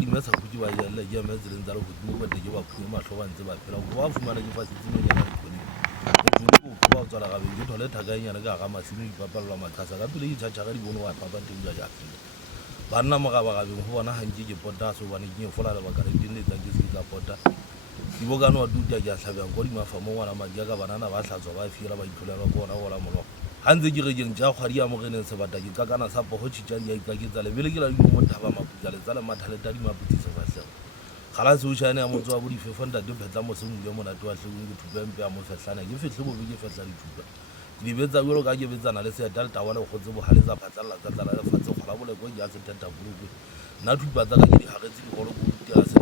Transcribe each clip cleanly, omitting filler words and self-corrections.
di mesa go di ba ya le ya mesa le ntsala go di go di ba phuma mahlo ba ntse ba phela go ba fumana di fa sitse ya ka di go ba tsala ga be di thole thakanya le ga masimo di papalla matlasa ka pele di tšhatša ga di bone wa papa teng ja ja banna mo ga ba ga be go bona hantse ke pota so bana ke fola le ba ka re dinne tsa ke se ka pota di bogano wa duta ja tlhabang go di mafa mo ngwana madia ka banana ba hlatswa ba fira ba itholela go bona gola molo hantse ke re jeng ja kgwadi ya mogeneng sebata ke ka kana sa pogo tšitša ya ikaketsa le bele ke la di mo thaba maputsa le tsala mathale ta di maputisa ba hle khala se o tshane ya motho wa bo di fefonda di phetla mo se mo le mona twa hle go thupempe ya mo fetlana ke fetle bo ke fetla di thupa di betsa bjolo ka ke betsana le se dal tawa le go tse bo haletsa phatlalla tsa tsala le fatse go la bole go ja se tenta buluku na thupa tsa ka ke di hagetse di golo go tira se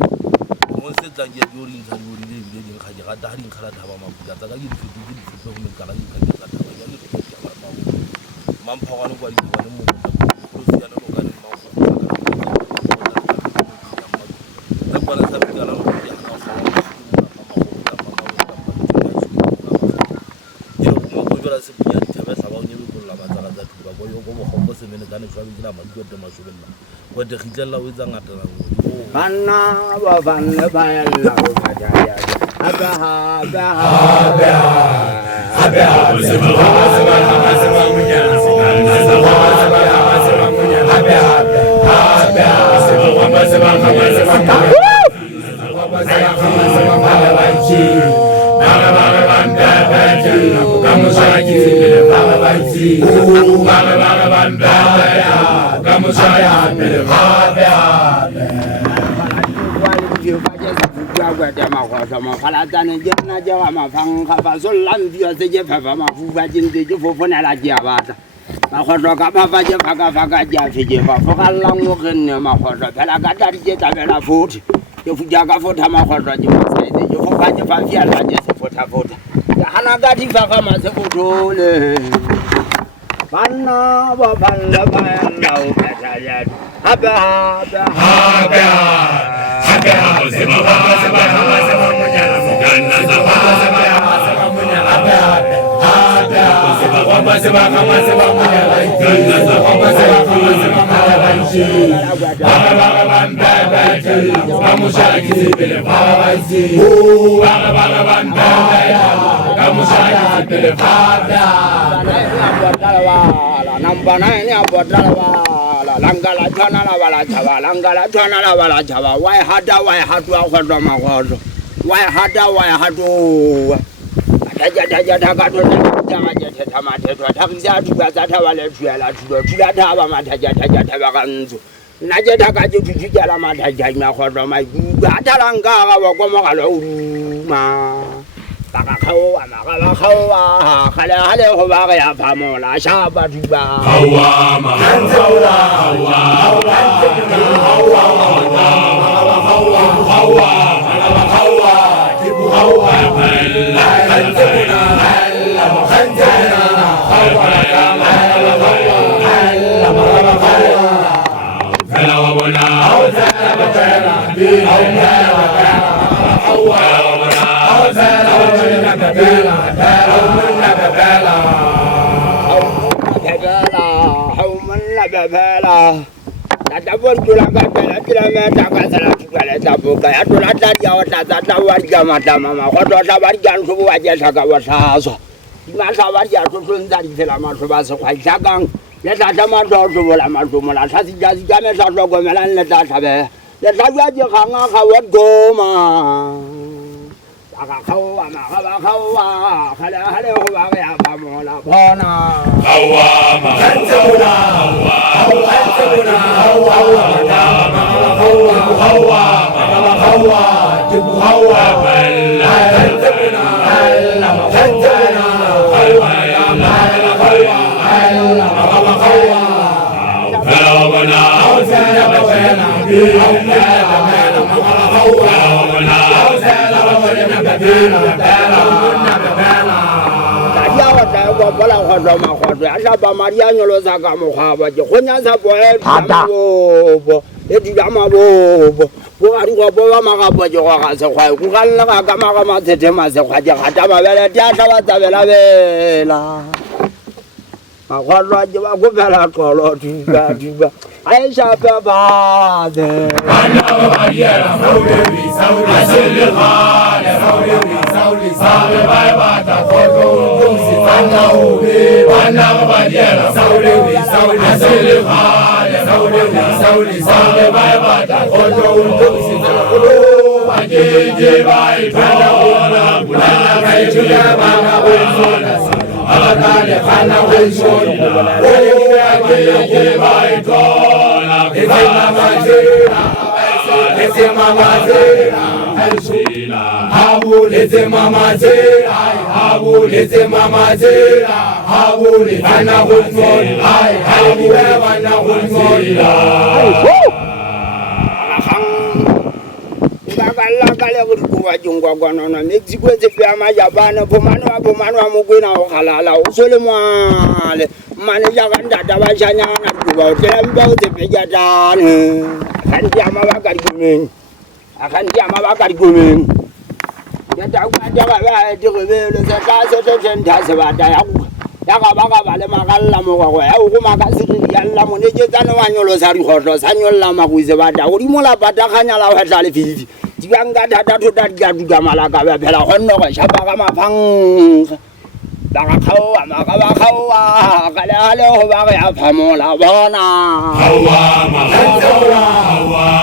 mo se tla ke di ori ntsa di ori le bile di ga ke ga ta di nkhala thaba maputsa tsa ka ke di fetile di fetile go mekala di ka ke tsa thaba ya le ke ba ma mampa wa no kwa di ba le mo go se ya no ka le ma go bana sa bigala mo ya na fa yo mo go bela se bia tebe sa ba o nyebe go la matsala tsa thuba go yo go go go se mene kana tswa bigala ma di go tema shobella go de khitlela o etsa ngata la banna ba banna ba ya la go ka ja ya aba ha ba ha ba aba se ba se ba se ba mo ya se ba se ba se ba mo ya aba aba se ba se ba se ba Makgotlo ka papa je faka ja fije fa fogalla mo genne makgotlo phela ka tadi je tabela futhi ke fuja ka fotha makgotlo je masaide je go ka je fa fia la je se fotha ya hana ka di fa ka ma se fotole banna ba balla ba la o ka ja haba se ba mo ja la ganna sa ba mo ja haba Seba kama seba mwana ganna sa kama seba mwana banshi baba banda baji kamushaki sibele baba baji baba banda kamushaki sibele baba namba nine abodala wala langala thana la wala chaba why hada akhodwa makhodwa why hada Jaja thakato jaja thamathetwa thakisa thuba tsa thaba le thuela thuba thaba mathaja thaba kanzo nna je thaka je thutjala mathaja ma khodwa ma buba thalanga ga wa kwa mogalo ma baka khawa ma khawa hale ho ba ga ya phamola shaba thuba khawa ma kanzola Dabon tulang kata kira tak salah juga le tabuka ya tulang tadi awak tak warga madam mama kau dah warga subuh aja saga wasaso masa warga tu dari selama subasa kau jagang le tak sama subuh lama subuh lah sasi jadi kami satu gomelan le tak sabe le tak aja kanga kawat goma kau hale hoa ya pamola bona hawa ma kanzuna hawa tibu hawa balla kanzuna kanzuna hawa ya ma hawa hawa hausana bachana bi Bola khodwa ma khodwa a ba maria nyolo sa ka mogaba ke gonya sa boe bo e di ba mabobo bo ari go bo ba magapo je go ga se khwa ku ga nna ga ma ga ma thethe ma se khwa je ga ta ba bele ta tla ba tsabela bela Magwalwa je ba go phela qolo tuba tuba. Aisha baba de. Bana ba diela saudi asele khale saudi sabe ba ba ta khoto si bana ube bana ba diela saudi asele khale saudi sabe ba ba ta khoto si bana je ba ipana ona bulana kai juya bana ona abakale khana wenshona je ba itola Lete mama zera, habu lete mama zera, habu lete mama zera, habu lete ana hulmon, habu ana hulmon. Kala kala kuwa jungwa gwana na Mexico zipia majabana pomano amugwina okalala usole mwale mane jaganda dabashanya na kuwa tembe utepeja tane akan jama bakari gumen yata kwanja ba digebe le se ka se tenta se bata ya ka bale magalla mo kwa ya go makasiri yalla mo ne je tsana wa nyolo sa ri khotlo sa nyolla makuise bata o di mola bata khanya la wa tla le fifi dibanga data to dat ga du ga malaka ba phela gonno go shapa ka mafang ba ga khawa ma ka ba khawa ka le ale ho ba ga ya phamola bona hawa ma hawa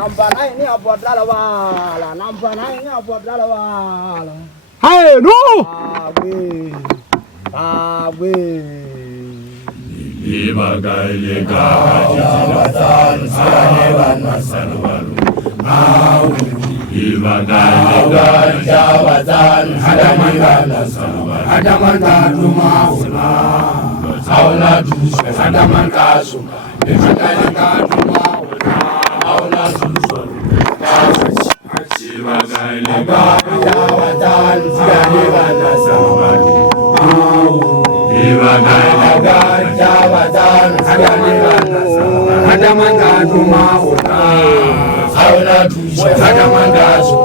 Nampak naik ni apa dah wala, nampak naik ni apa dah wala. Hai nu. Abe. Ibagai leka jabatan saneban masalwalu. Ibagai leka jabatan hadaman masalwalu. Hadaman rumahuna. Aula dus hadaman kasum. Ibagai leka rumahuna. Aula dus. Ibagai leka jabatan saneban masalwalu. Ibagai leka jabatan hadaman rumahuna. Aula dus hadaman kasum.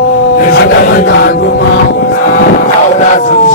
Hadaman rumahuna. Aula dus.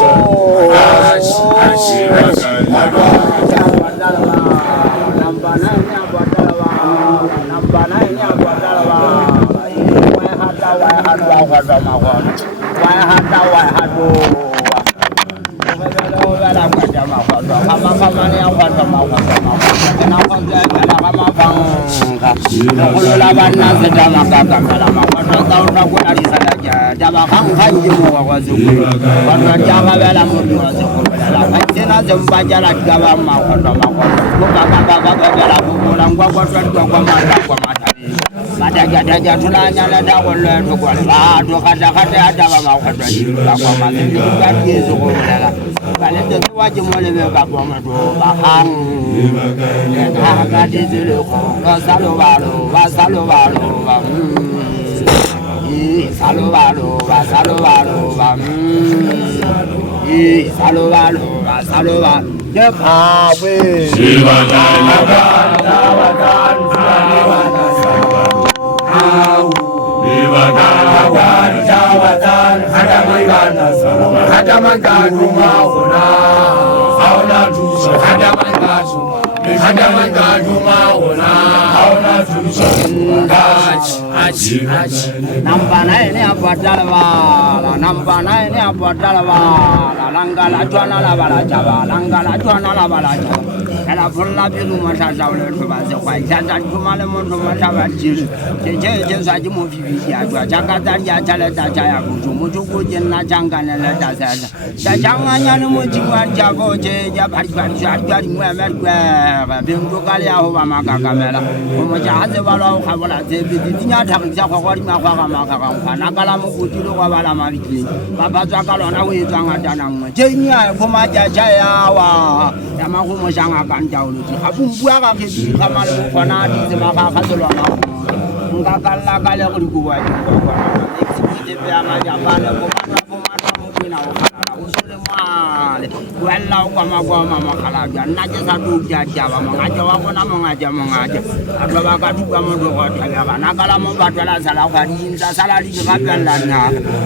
Ada tulanya ada wala to kwa la to kada ada ba kwa to ba kwa ma ni ba ki so ko la ba le to wa ji mo le ba kwa ma to ba hang ha ga di le ko ka sa lo ba lo ba sa lo ba lo ba sa lo ba lo ba sa lo ba lo ba sa lo ba lo ba sa lo ba je pa we Shiva Jaya Javadan Jawatan hadaman rumahuna aula dus hadaman rumahuna aula dus nampak naik ni apa dalwala nampak naik ni apa dalwala langgala juana la bala jawa langgala juana la bala jawa ala fulla bi rumah sa wala to ba se kwai janda kuma le mon to ma sa ba ji je sa ji mo fi ya jwa janga ta ya cha le ta cha ya ku ju mo ju ko je na janga ne le ta sa da janga nya ne mo ji wan ja ko je ja ba ji ja ja ni mo mer kwa bi ndo ka le ya ho ba ma ka ka mela mo ja ha se ba lo kha bola je bi di nya tha ja kwa kwa di ma kwa ka ma ka ka na ka la mo ku ti lo kwa ba la ma bi ki ba ba tswa ka lona o e tswa ngata na ngwe je nya ko ma ja ja ya wa ya ma go mo janga ka down to Habumbuaga, Kamala, Fanati, the Maha Solana. Ngakala kala ko dikuwa ko executive ya majabala ko mata mo kinawa usule male wala ko magwa kala na je sa du jaja mga jawa ko na mga jaja atoba ka du mo do ko tala na kala mo batala sala ka di sa sala di ka bela na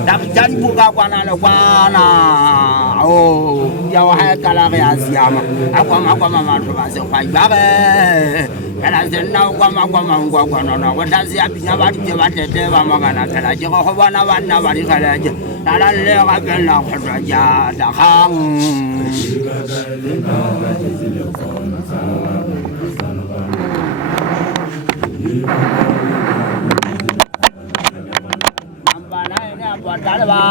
da jari buka kwana le kwana oh ya wa kala ya siama akwa mama to ba se kwa ibabe kana zena kwa no watazi abinya bali je batete ba magana kala je go bana bana bali kala je ala le ga bela khwa ja da khang nambana ina badalwa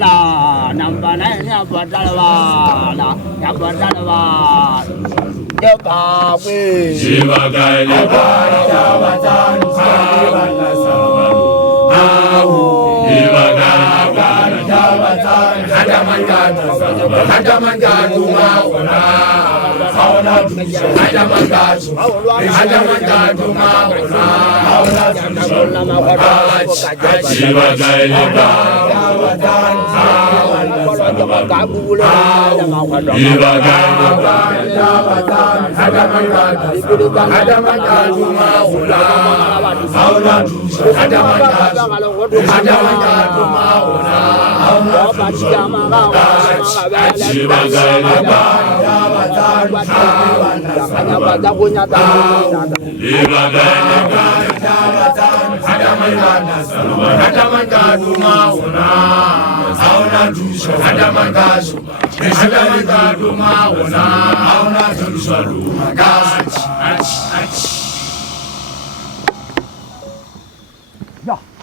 la nambana ina badalwa la ya badalwa Shiva Gaile Bhava Java Yeah.